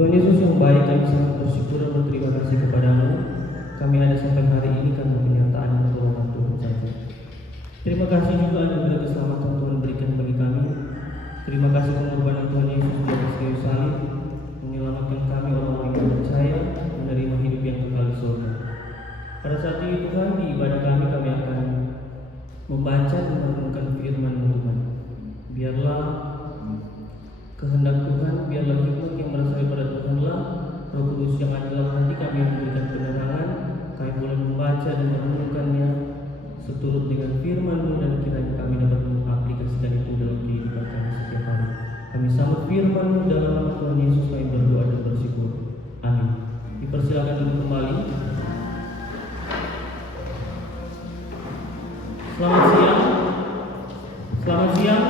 Tuhan Yesus yang baik, kami sangat bersyukur dan berterima kasih kepadamu. Kami ada sampai hari ini karena penyertaan dan pertolongan Tuhan saja. Terima kasih juga anugerah keselamatan Tuhan berikan bagi kami. Terima kasih pengorbanan Tuhan Yesus di atas kayu salib menyelamatkan kami orang-orang yang percaya menerima hidup yang kekal di surga. Pada saat ini Tuhan, di ibadah kami akan membaca dan merenungkan firman-Mu Tuhan. Biarlah kehendak Tuhan, biarlah hikmat yang berasal daripada Tuhanlah, Roh Kudus yang ada dalam hati kami yang memberikan penerangan. Kami boleh membaca dan merenungkannya seturut dengan firman-Mu, dan kiranya kami dapat mengaplikasikan itu dalam kehidupan kami setiap hari. Kami sambut firman-Mu dalam nama Tuhan Yesus, kami berdoa dan bersyukur. Amin. Dipersilakan duduk kembali. Selamat siang. Selamat siang.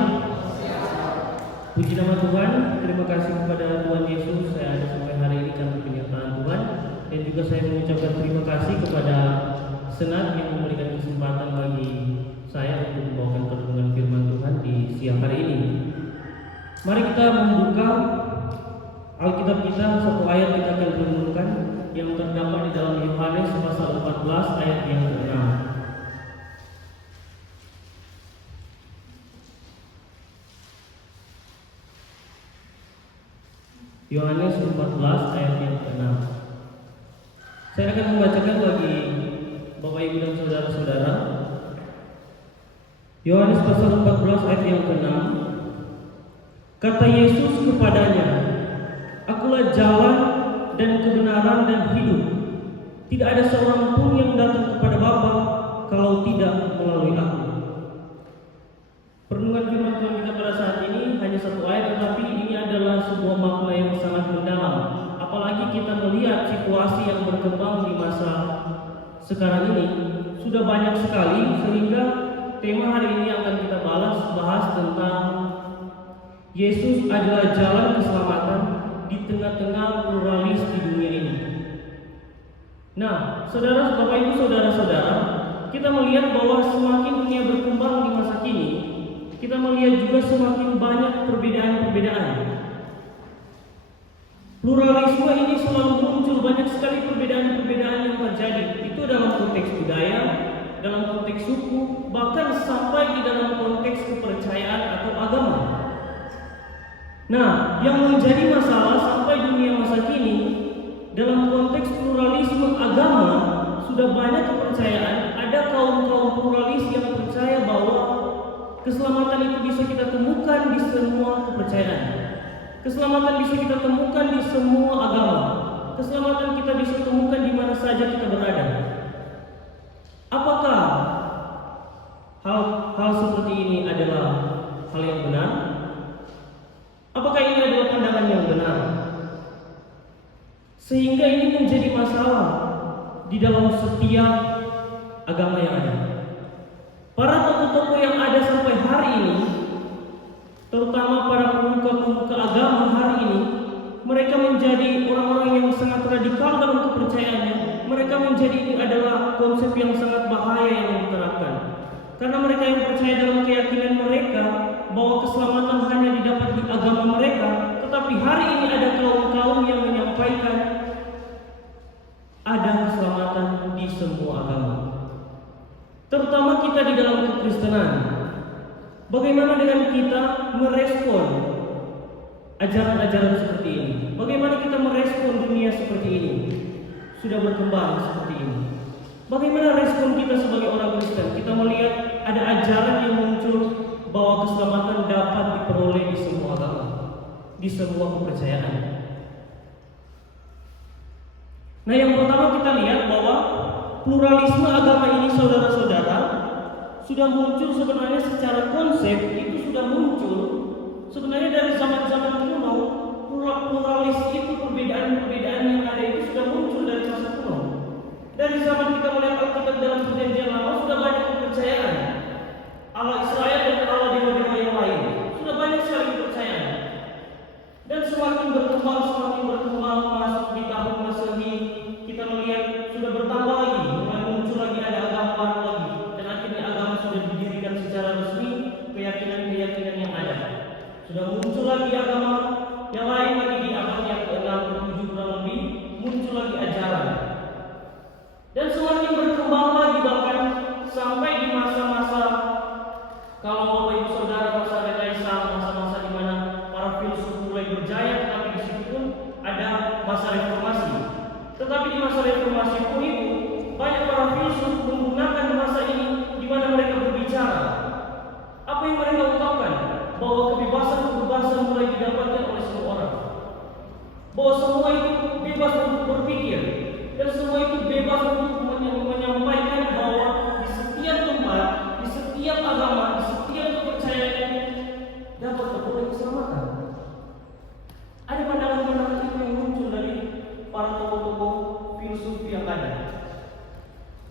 Puji nama Tuhan. Terima kasih kepada Tuhan Yesus. Saya ada sampai hari ini karena penyertaan Tuhan. Dan juga saya mengucapkan terima kasih kepada Senat yang memberikan kesempatan bagi saya untuk membawakan pertemuan firman Tuhan di siang hari ini. Mari kita membuka Alkitab kita, satu ayat kita akan renungkan yang terdapat di dalam Yohanes pasal 14 ayat yang ke-6. Yohanes 14 ayat yang ke-6. Saya akan membacakan bagi Bapak Ibu dan saudara-saudara. Yohanes pasal 14 ayat yang ke-6. Kata Yesus kepadanya, "Akulah jalan dan kebenaran dan hidup. Tidak ada seorang pun yang datang kepada Bapa kalau tidak melalui Aku." Perenungan firman Tuhan kita pada saat ini hanya satu ayat, tetapi ini adalah sebuah makna yang sangat mendalam. Apalagi kita melihat situasi yang berkembang di masa sekarang ini sudah banyak sekali, sehingga tema hari ini akan kita bahas tentang Yesus adalah jalan keselamatan di tengah-tengah pluralis di dunia ini. Nah, saudara, Bapak Ibu, saudara-saudara, kita melihat bahwa semakin dunia berkembang di masa kini, kita melihat juga semakin banyak perbedaan-perbedaan. Pluralisme ini selalu muncul, banyak sekali perbedaan-perbedaan yang terjadi. Itu dalam konteks budaya, dalam konteks suku, bahkan sampai di dalam konteks kepercayaan atau agama. Nah, yang menjadi masalah sampai dunia masa kini, dalam konteks pluralisme agama, sudah banyak kepercayaan, ada kaum-kaum pluralis yang percaya bahwa keselamatan itu bisa kita temukan di semua kepercayaan. Keselamatan bisa kita temukan di semua agama. Keselamatan kita bisa temukan di mana saja kita berada. Apakah hal seperti ini adalah hal yang benar? Apakah ini adalah pandangan yang benar? Sehingga ini menjadi masalah di dalam setiap agama yang ada. Para tokoh-tokoh yang ada sampai hari ini, terutama para pemuka-pemuka agama hari ini, mereka menjadi orang-orang yang sangat radikal dalam kepercayaannya. Mereka menjadi ini adalah konsep yang sangat bahaya yang diterapkan. Karena mereka yang percaya dalam keyakinan mereka bahwa keselamatan hanya didapat di agama mereka, tetapi hari ini ada kaum-kaum yang menyampaikan ada keselamatan di semua agama. Terutama kita di dalam kekristenan. Bagaimana dengan kita merespon ajaran-ajaran seperti ini? Bagaimana kita merespon dunia seperti ini? Sudah berkembang seperti ini. Bagaimana respon kita sebagai orang Kristen? Kita melihat ada ajaran yang muncul bahwa keselamatan dapat diperoleh di semua agama, di semua kepercayaan. Nah, yang pertama kita lihat bahwa pluralisme agama ini, saudara-saudara, sudah muncul sebenarnya secara konsep. Itu sudah muncul sebenarnya dari zaman-zaman kuno. Pluralis itu, perbedaan-perbedaan yang ada itu sudah muncul dari masa kuno. Dari zaman kita melihat Alkitab dalam Perjanjian Lama, sudah banyak kepercayaan Allah Israel dan Allah dewa-dewa yang lain. Sudah banyak sekali kepercayaan. Dan semakin berkembang masuk di tahun Masehi, kita melihat sudah bertambah lagi, mulai muncul lagi, ada agama baru lagi, dan akhirnya agama sudah didirikan secara resmi, keyakinan-keyakinan yang ada. Sudah muncul lagi agama yang lain lagi di abad yang ke-6, ke-7, muncul lagi ajaran. Dan semakin berkembang lagi, bahkan sampai di masa-masa, kalau Bapak Ibu Saudara, masa Renaissance, masa-masa di mana para filsuf mulai berjaya, tetapi di situ pun ada masa reformasi. Tetapi di masa reformasi pun itu banyak para filsuf menggunakan masa ini di mana mereka berbicara. Apa yang mereka ucapkan? Bahwa kebebasan mulai didapatkan oleh semua orang. Bahwa semua itu bebas untuk berpikir, dan semua itu bebas untuk menyampaikan bahwa di setiap tempat, di setiap agama, di setiap kepercayaan dapat beroleh keselamatan. Ada pandangan-pandangan itu yang muncul dari para tokoh-tokoh filsuf yang ada.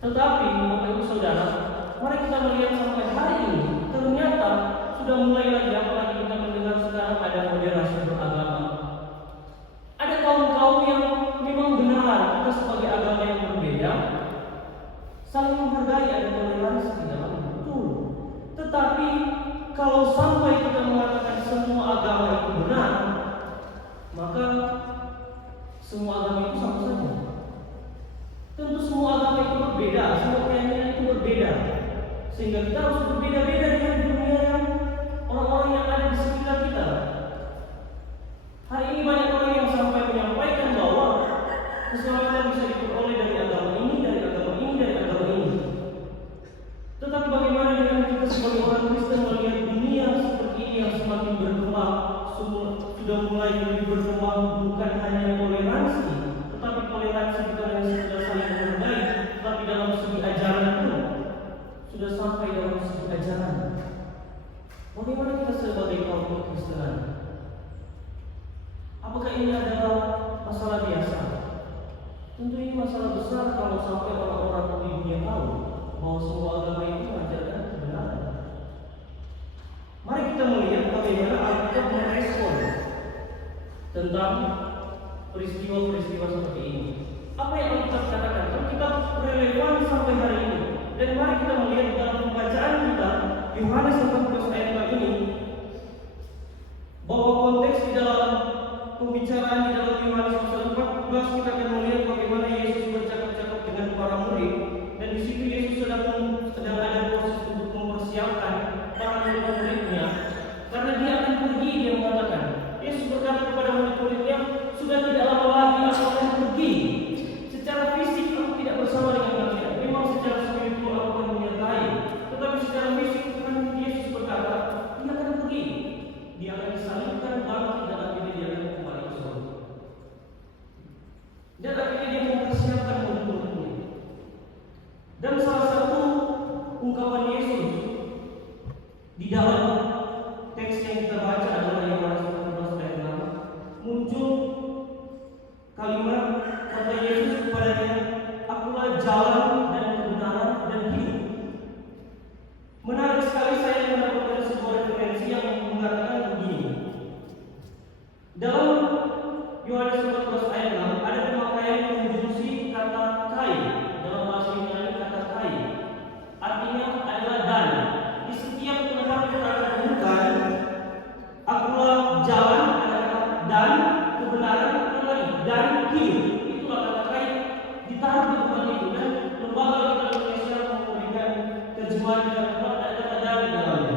Tetapi Bapak Ibu Saudara, mari kita melihat sampai hari ini ternyata sudah mulai lagi, apalagi kita mendengar sekarang ada moderasi beragama. Ada kaum-kaum yang memang benar kita sebagai agama yang berbeda saling menghargai, ada toleransi di dalamnya, betul. Tetapi kalau sampai kita mengatakan semua agama itu benar, maka semua agama itu sama saja. Tentu semua agama itu berbeda, semua keyakinan itu berbeda, sehingga kita harus berbeda-beda dengan dunia yang orang-orang yang ada di sekitar kita. Hari ini banyak orang yang sampai menyampaikan bahwa keselamatan bisa diperoleh dari agama ini, dari agama ini, dari agama ini. Tetapi bagaimana dengan kita sebagai orang Kristen melihat dunia seperti ini yang semakin berkembang, sudah mulai lebih berkembang, bukan hanya toleransi, tetapi toleransi bukan hanya sekedar saling menghargai, tetapi dalam segi ajaran pun sudah sampai dalam segi ajaran. Bagaimana kita sebagai kaum Kristenan? Apakah ini adalah masalah biasa? Tentu ini masalah besar kalau sampai orang-orang di dunia tahu bahwa semua agama itu mengajarkan kebenaran. Mari kita melihat bagaimana Alkitab merespon tentang peristiwa-peristiwa seperti ini. Apa yang Alkitab katakan? Alkitab relevan sampai hari ini. Dan mari kita melihat dalam pembacaan kita Yohanes 14 ayat 6 ini, bahwa konteks di dalam pembicaraan di dalam Yohanes 14 kita akan melihat bagaimana Yesus bercakap-cakap dengan para murid, dan di situ Yesus sedang ada proses untuk mempersiapkan para murid-muridnya, karena dia akan pergi. Dia mengatakan, Yesus berkata kepada murid-muridnya, sudah tidak lama lagi aku akan pergi. Secara fisik aku tidak bersama dengan kalian. Memang secara spiritual aku akan menyertai, tetapi secara fisik kan Yesus berkata, dia akan pergi. Dia akan disalibkan, bangkit, dan akhirnya dia akan kembali ke surga. Dan akhirnya dia mempersiapkan murid-muridnya. Dan salah satu ungkapan Yesus di dalam teks yang kita baca adalah Yohanes 14 ayat 6. Muncul kalimat kata Yesus kepadanya, akulah jalan dan kebenaran dan hidup. Menarik sekali saya mendapatkan sebuah referensi yang mengatakan begini. Dalam Yohanes 14 ayat 6 ada pemakaian konjungsi kata kai. Dalam bahasa Yunani kata kai artinya adalah dan. Di setiap tempat kita akan temukan akulah jalan, ada kata dan, kebenaran, ada lagi dan hidup. Itulah kata kai ditaruh di tempat itu, dan lembaga kita Indonesia memberikan terjemahan dengan tempat ada kata dan di dalamnya.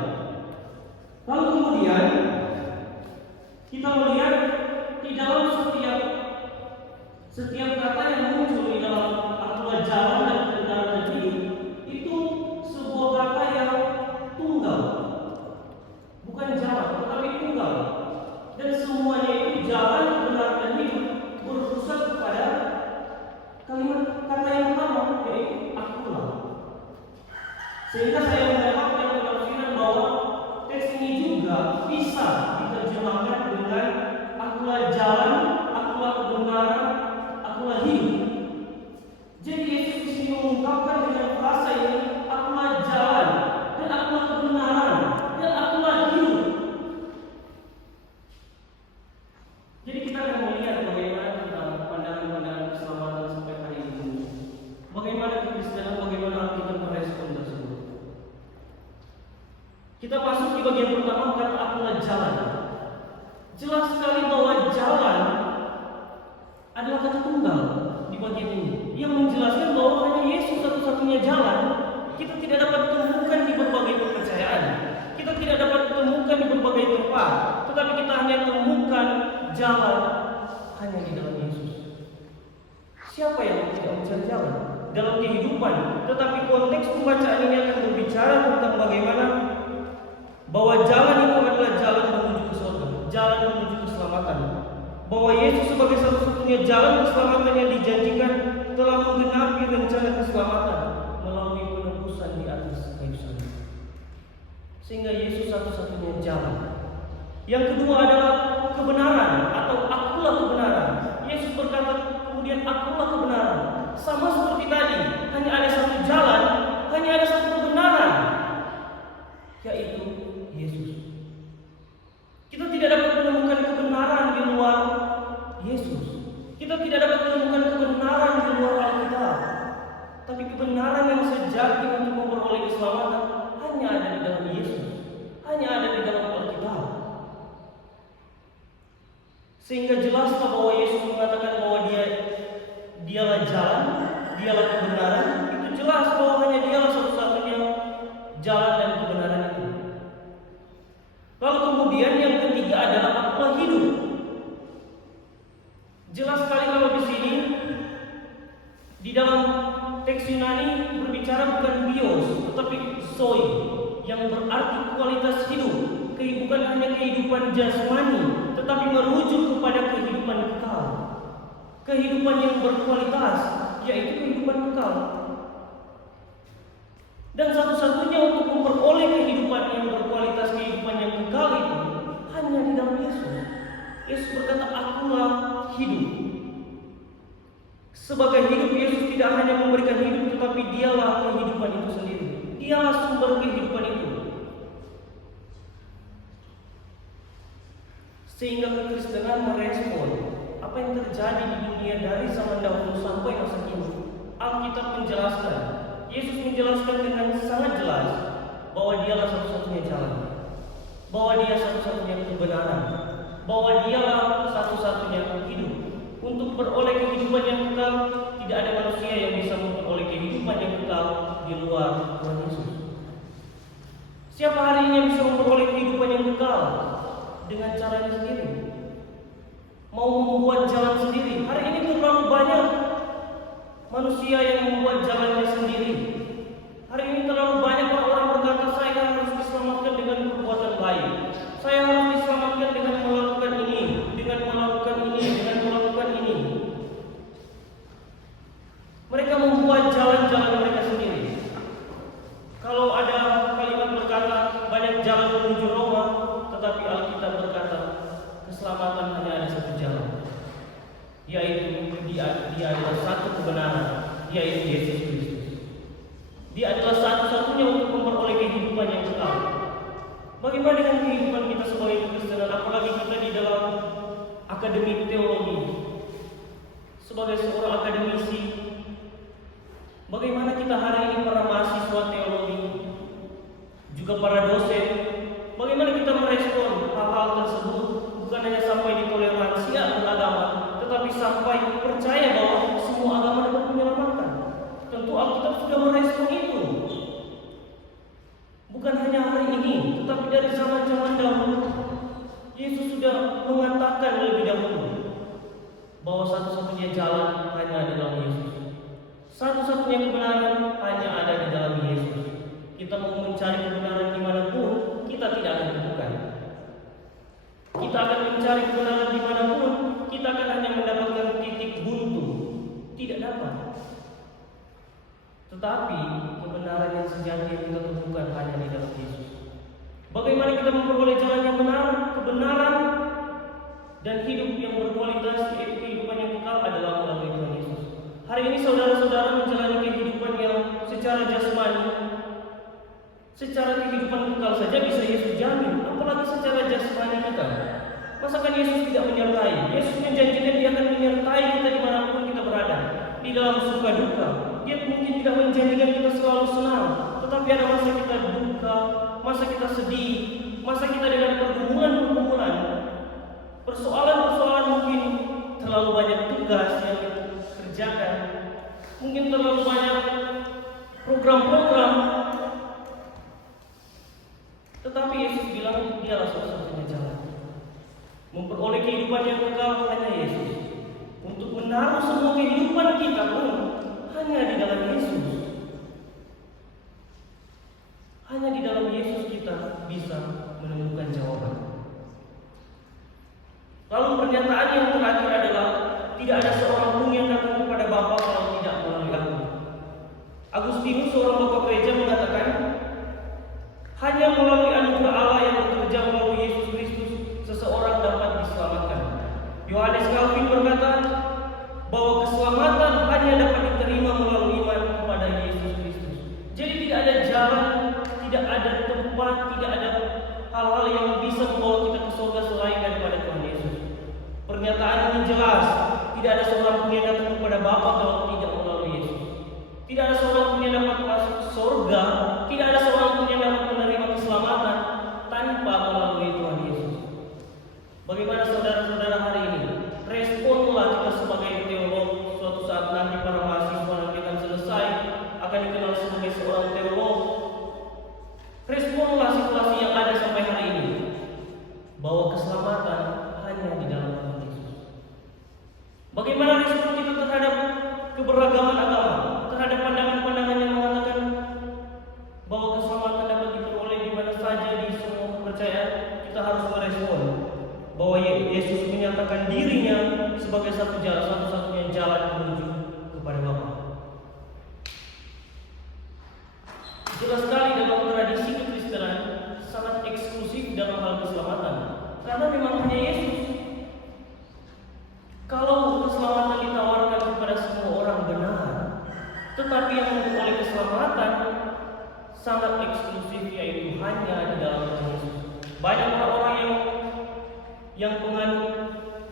Lalu kemudian kita melihat di dalam setiap kata yang muncul di dalam akulah jalan dan kebenaran dan hidup itu sebuah kata yang tunggal, bukan jalan tetapi tunggal, dan semuanya itu jalan, kebenaran dan hidup berpusat kepada kalimat kata yang pertama, yaitu akulah. Sehingga saya mendapatkan penafsiran bahwa teks ini juga bisa diterjemahkan dengan akulah jalan, akulah kebenaran, akulah hidup. Jadi Yesus di sini mengungkapkan dengan frasa ini, akulah jalan, dan akulah kebenaran, dan akulah hidup. Jadi kita akan melihat bagaimana tentang pandangan-pandangan keselamatan sampai hari ini. Bagaimana kekristenan, bagaimana Alkitab merespon tersebut. Kita masuk di bagian pertama, kata akulah jalan. Jelas sekali bahwa jalan adalah kata tunggal. yang menjelaskan bahwa hanya Yesus satu-satunya jalan. Kita tidak dapat temukan di berbagai kepercayaan, kita tidak dapat temukan di berbagai tempat, tetapi kita hanya temukan jalan hanya di dalam Yesus. Siapa yang tidak mencari jalan dalam kehidupan? Tetapi konteks pembacaan ini akan berbicara tentang bagaimana bahwa jalan itu adalah jalan menuju ke surga, jalan menuju keselamatan. Bahwa Yesus sebagai satu-satunya jalan keselamatan yang dijanjikan telah menggenapi rencana keselamatan melalui penebusan di atas kayu salib. Sehingga Yesus satu-satunya jalan. Yang kedua adalah kebenaran atau akulah kebenaran. Yesus berkata kemudian akulah kebenaran. Sama seperti tadi, hanya ada satu jalan, hanya ada satu kebenaran, yaitu Yesus. Kita tidak dapat menemukan kebenaran di luar Yesus. Kita tidak dapat menemukan kebenaran di luar Alkitab. Tapi kebenaran yang sejati untuk memperoleh keselamatan hanya ada di dalam Yesus, hanya ada di dalam Alkitab. Sehingga jelaslah bahwa Yesus mengatakan bahwa dialah jalan, dialah kebenaran. Itu jelas bahwa hanya dialah satu-satunya jalan dan kebenaran itu. Lalu kemudian yang ketiga adalah akulah hidup. Jelas sekali kalau di sini di dalam teks Yunani berbicara bukan bios, tetapi zoe, yang berarti kualitas hidup. Bukan hanya kehidupan jasmani, tetapi merujuk kepada kehidupan kekal, kehidupan yang berkualitas, yaitu kehidupan kekal. Dan satu-satunya untuk memperoleh kehidupan yang berkualitas, kehidupan yang kekal itu hanya di dalam Yesus. Yesus berkata, akulah hidup. Sebagai hidup, Yesus tidak hanya memberikan hidup, tetapi dialah kehidupan itu sendiri. Dialah sumber kehidupan itu. Sehingga kekristenan merespon apa yang terjadi di dunia dari zaman dahulu sampai masa kini. Alkitab menjelaskan, Yesus menjelaskan dengan sangat jelas bahwa dialah satu-satunya jalan, bahwa dia satu-satunya kebenaran, bahwa dialah satu-satunya hidup. Untuk beroleh kehidupan yang kekal, tidak ada manusia yang bisa memperoleh kehidupan yang kekal di luar Tuhan Yesus. Siapa hari ini yang bisa memperoleh kehidupan yang kekal? Dengan caranya sendiri, mau membuat jalan sendiri. Hari ini terlalu banyak manusia yang membuat jalannya sendiri. Hari ini terlalu banyak orang-orang berkata, saya harus diselamatkan dengan perbuatan baik, saya harus diselamatkan dengan melakukan ini, dengan melakukan ini, dengan melakukan ini. Mereka membuat jalan-jalan mereka sendiri. Kalau ada kalimat berkata banyak jalan menuju Roma, tetapi Alkitab berkata keselamatan hanya ada satu jalan, yaitu dia adalah satu kebenaran, yaitu Yesus Kristus. Dia adalah satu-satunya untuk memperoleh kehidupan yang kekal. Bagaimana dengan kehidupan kita sebagai Kristen, apalagi kita di dalam akademi teologi, sebagai seorang akademisi? Bagaimana kita hari ini para mahasiswa teologi, juga para dosen, bagaimana kita merespon hal-hal tersebut? Bukan hanya sampai di toleransi agama, tetapi sampai percaya bahwa semua agama dapat menyelamatkan. Tentu Alkitab sudah merespon itu. Bukan hanya hari ini, tetapi dari zaman-zaman dahulu. Yesus sudah mengatakan lebih dahulu bahwa satu-satunya jalan hanya ada dalam Yesus. Satu-satunya kebenaran hanya ada di dalam Yesus. Kita mau mencari kebenaran dimanapun, kita tidak akan temukan. Kita akan mencari kebenaran dimanapun, kita akan hanya mendapatkan titik buntu. Tidak dapat. Tetapi kebenaran yang sejati yang kita temukan hanya di dalam Yesus. Bagaimana kita memperoleh jalan yang benar, kebenaran, dan hidup yang berkualitas, yaitu kehidupan yang kekal adalah melalui Tuhan Yesus. Hari ini saudara-saudara menjalani kehidupan yang secara jasmani, secara kehidupan kekal saja bisa Yesus jamin, apalagi secara jasmani kita. Masakan Yesus tidak menyertai? Yesus menjanjikan dia akan menyertai kita dimanapun kita berada, di dalam suka duka. Dia mungkin tidak menjanjikan kita selalu senang, tetapi ada masa kita duka, masa kita sedih, masa kita dengan pergumulan-pergumulan, persoalan-persoalan, mungkin terlalu banyak tugas yang kita kerjakan. mungkin terlalu banyak program-program, tetapi Yesus bilang dialah satu-satunya jalan. Memperoleh kehidupan yang kekal hanya Yesus. Untuk menaruh semua kehidupan kita pun hanya di dalam Yesus. Hanya di dalam Yesus kita bisa menemukan jawaban. Lalu pernyataan yang terakhir adalah tidak ada seorang pun yang datang kepada Bapa kalau tidak melalui aku. Agustinus, seorang bapak gereja, mengatakan hanya melalui anugerah Allah yang bekerja melalui Yesus Kristus seseorang dapat diselamatkan. Yohanes Calvin berkata bahwa keselamatan hanya dapat diterima melalui iman kepada Yesus Kristus. Jadi tidak ada jalan, tidak ada tempat, tidak ada hal-hal yang bisa membawa kita ke surga selain daripada Tuhan Yesus. Pernyataan ini jelas, tidak ada seorang pun yang datang kepada Bapa kalau tidak melalui Yesus. Tidak ada seorang pun yang dapat masuk surga, tidak ada seorang pun yang dapat menerima keselamatan tanpa melalui Tuhan Yesus. Bagaimana saudara-saudara hari ini? Responlah kita sebagai teolog. Suatu saat nanti para mahasiswa nanti akan selesai, akan dikenal sebagai seorang teolog. Responlah situasi yang ada sampai hari ini, bahwa keselamatan hanya di dalam Tuhan Yesus. Bagaimana respon kita terhadap keberagaman agama, terhadap pandangan-pandangan yang mengatakan bahwa keselamatan dapat diperoleh di mana saja di semua kepercayaan? Kita harus merespon bahwa Yesus menyatakan dirinya sebagai satu-satunya jalan menuju kepada Bapa. Jelas sekali dalam tradisi kekristenan sangat eksklusif dalam hal keselamatan, karena memang hanya Yesus. Kalau keselamatan ditawarkan kepada semua orang benar, tetapi yang memperoleh keselamatan sangat eksklusif, yaitu hanya di dalam Yesus. Banyak orang-orang yang penganut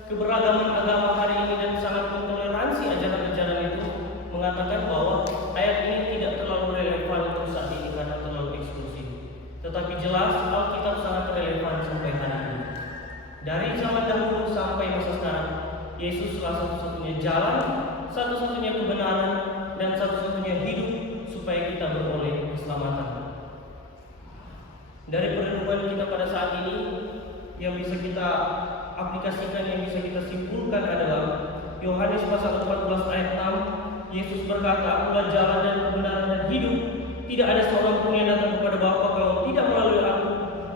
keberagaman agama hari ini dan sangat mentoleransi ajaran-ajaran itu mengatakan bahwa ayat ini tidak terlalu relevan untuk saat ini karena terlalu eksklusif. Tetapi jelas Alkitab sangat relevan sampai hari ini. Dari zaman dahulu sampai masa sekarang, Yesuslah satu-satunya jalan, satu-satunya kebenaran, dan satu-satunya hidup supaya kita beroleh keselamatan. Dari perenungan kita pada saat ini, yang bisa kita aplikasikan, yang bisa kita simpulkan adalah Yohanes pasal 14 ayat 6. Yesus berkata, "Akulah jalan dan kebenaran dan hidup. Tidak ada seorang pun yang datang kepada Bapa kalau tidak melalui aku."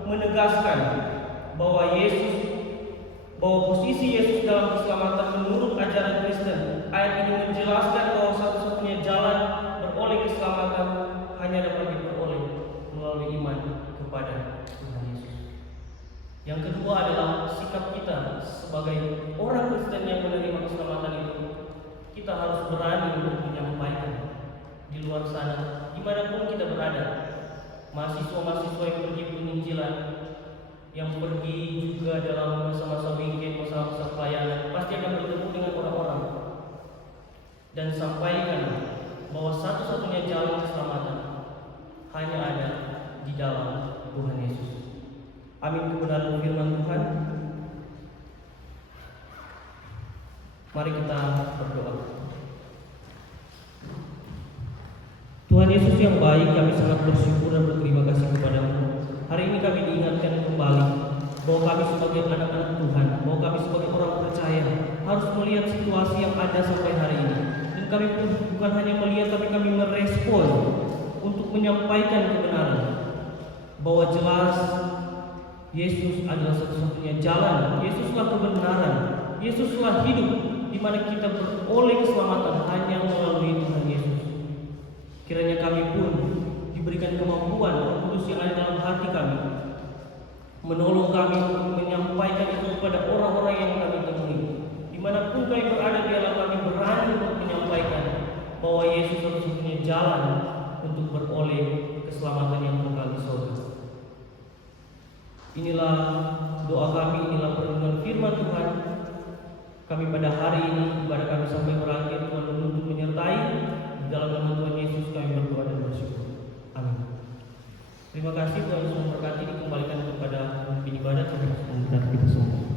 Menegaskan bahwa posisi Yesus dalam keselamatan menurut ajaran Kristen. Ayat ini menjelaskan bahwa satu-satunya jalan beroleh keselamatan hanya dapat diperoleh melalui iman kepada Tuhan Yesus. Yang kedua adalah sikap kita sebagai orang Kristen yang menerima keselamatan itu. Kita harus berani untuk menyampaikan di luar sana, dimanapun kita berada. Mahasiswa-mahasiswa yang pergi penginjilan, yang pergi juga dalam masa-masa weekend, masa-masa pelayanan, pasti akan bertemu dengan orang-orang. Dan sampaikan bahwa satu-satunya jalan keselamatan hanya ada di dalam Tuhan Yesus. Amin kebenaran firman Tuhan. Mari kita berdoa. Tuhan Yesus yang baik, kami sangat bersyukur dan berterima kasih kepadamu. Hari ini kami diingatkan kembali bahwa kami sebagai anak-anak Tuhan, bahwa kami sebagai orang percaya harus melihat situasi yang ada sampai hari ini. Dan kami pun bukan hanya melihat, tapi kami merespon untuk menyampaikan kebenaran bahwa jelas Yesus adalah satu-satunya jalan, Yesuslah kebenaran, Yesuslah hidup, di mana kita beroleh keselamatan hanya melalui Tuhan Yesus. Kiranya kami pun diberikan kemampuan Roh Kudus yang ada dalam hati kami, menolong kami untuk menyampaikan itu kepada orang-orang yang kami temui. Dimanapun kami berada, biarlah kami berani untuk menyampaikan bahwa Yesus satu-satunya jalan untuk beroleh keselamatan yang kekal di surga. Inilah doa kami, inilah perlindungan firman Tuhan kami pada hari ini. Kepada kami sampai berakhir, Tuhan menuntut menyertai. Di dalam nama Tuhan Yesus kami berdoa dan bersyukur. Amin. Terima kasih, Tuhan Yesus memberkati. Dikembalikan kepada pemimpin ibadat dan kita semua.